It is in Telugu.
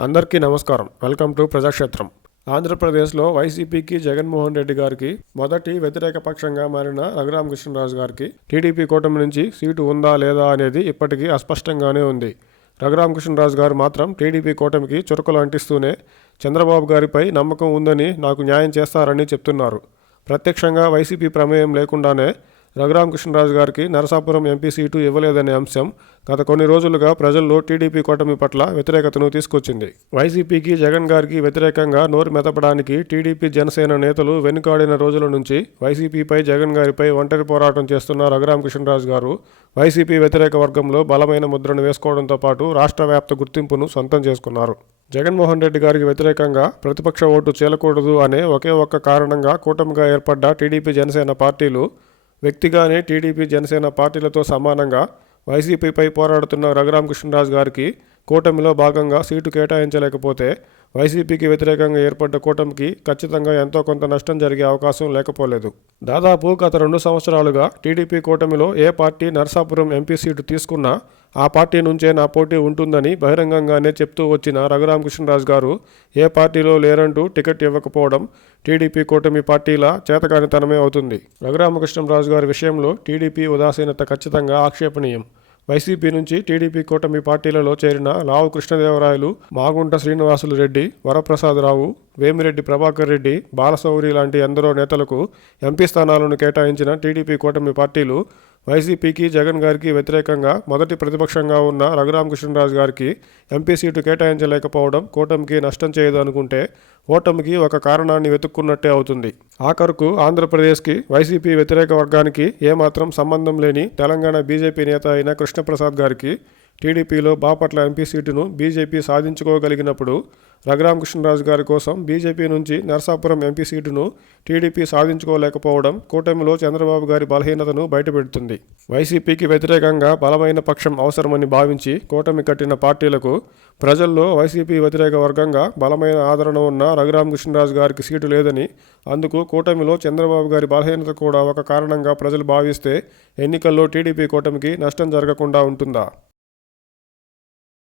అందరికీ నమస్కారం. Welcome to Prajakshetram. ఆంధ్రప్రదేశ్లో వైసీపీకి జగన్మోహన్ రెడ్డి గారికి మొదటి వ్యతిరేక పక్షంగా మారిన రఘురామకృష్ణరాజు గారికి టీడీపీ కూటమి నుంచి సీటు ఉందా లేదా అనేది ఇప్పటికీ అస్పష్టంగానే ఉంది. రఘురామకృష్ణరాజు గారు మాత్రం టీడీపీ కూటమికి చురుకులు అంటిస్తూనే చంద్రబాబు గారిపై నమ్మకం ఉందని నాకు న్యాయం చేస్తారని చెప్తున్నారు. ప్రత్యక్షంగా వైసీపీ ప్రమేయం లేకుండానే రఘురామకృష్ణరాజు గారికి నరసాపురం ఎంపీ సీటు ఇవ్వలేదనే అంశం గత కొన్ని రోజులుగా ప్రజల్లో టీడీపీ కూటమి పట్ల వ్యతిరేకతను తీసుకొచ్చింది. వైసీపీకి జగన్ గారికి వ్యతిరేకంగా నోరు మెదపడానికి టీడీపీ జనసేన నేతలు వెనుకాడిన రోజుల నుంచి వైసీపీపై జగన్ గారిపై ఒంటరి పోరాటం చేస్తున్న రఘురామకృష్ణరాజు గారు వైసీపీ వ్యతిరేక వర్గంలో బలమైన ముద్రను వేసుకోవడంతో పాటు రాష్ట్ర వ్యాప్త గుర్తింపును సొంతం చేసుకున్నారు. జగన్మోహన్ రెడ్డి గారికి వ్యతిరేకంగా ప్రతిపక్ష ఓటు చేయకూడదు అనే ఒకే ఒక్క కారణంగా కూటమిగా ఏర్పడ్డ టీడీపీ జనసేన పార్టీలు వ్యక్తిగానే టీడీపీ జనసేన పార్టీలతో సమానంగా వైసీపీపై పోరాడుతున్న రఘురామకృష్ణరాజు గారికి కూటమిలో భాగంగా సీటు కేటాయించలేకపోతే వైసీపీకి వ్యతిరేకంగా ఏర్పడ్డ కూటమికి ఖచ్చితంగా ఎంతో కొంత నష్టం జరిగే అవకాశం లేకపోలేదు. దాదాపు గత రెండు సంవత్సరాలుగా టీడీపీ కూటమిలో ఏ పార్టీ నరసాపురం ఎంపీ సీటు తీసుకున్నా ఆ పార్టీ నుంచే నా పోటీ ఉంటుందని బహిరంగంగానే చెప్తూ వచ్చిన రఘురామకృష్ణరాజు గారు ఏ పార్టీలో లేరంటూ టికెట్ ఇవ్వకపోవడం టీడీపీ కూటమి పార్టీల చేతకానితనమే అవుతుంది. రఘురామకృష్ణరాజు గారి విషయంలో టీడీపీ ఉదాసీనత ఖచ్చితంగా ఆక్షేపణీయం. వైసీపీ నుంచి టీడీపీ కూటమి పార్టీలలో చేరిన లావు కృష్ణదేవరాయలు మాగుంట శ్రీనివాసులు రెడ్డి వరప్రసాదరావు వేమిరెడ్డి ప్రభాకర్ రెడ్డి బాలసౌరి లాంటి ఎందరో నేతలకు ఎంపీ స్థానాలను కేటాయించిన టీడీపీ కూటమి పార్టీలు వైసీపీకి జగన్ గారికి వ్యతిరేకంగా మొదటి ప్రతిపక్షంగా ఉన్న రఘురామకృష్ణరాజు గారికి ఎంపీ సీటు కేటాయించలేకపోవడం కూటమికి నష్టం చేయదు అనుకుంటే ఓటమికి ఒక కారణాన్ని వెతుక్కున్నట్టే అవుతుంది. ఆఖరుకు ఆంధ్రప్రదేశ్కి వైసీపీ వ్యతిరేక వర్గానికి ఏమాత్రం సంబంధం లేని తెలంగాణ బీజేపీ నేత అయిన కృష్ణప్రసాద్ గారికి టీడీపీలో బాపట్ల ఎంపీ సీటును బీజేపీ సాధించుకోగలిగినప్పుడు రఘురామకృష్ణరాజు గారి కోసం బీజేపీ నుంచి నరసాపురం ఎంపీ సీటును టీడీపీ సాధించుకోలేకపోవడం కూటమిలో చంద్రబాబు గారి బలహీనతను బయటపెడుతుంది. వైసీపీకి వ్యతిరేకంగా బలమైన పక్షం అవసరమని భావించి కూటమి కట్టిన పార్టీలకు ప్రజల్లో వైసీపీ వ్యతిరేక వర్గంగా బలమైన ఆదరణ ఉన్న రఘురామకృష్ణరాజు గారికి సీటు లేదని అందుకు కూటమిలో చంద్రబాబు గారి బలహీనత కూడా ఒక కారణంగా ప్రజలు భావిస్తే ఎన్నికల్లో టీడీపీ కూటమికి నష్టం జరగకుండా ఉంటుందా?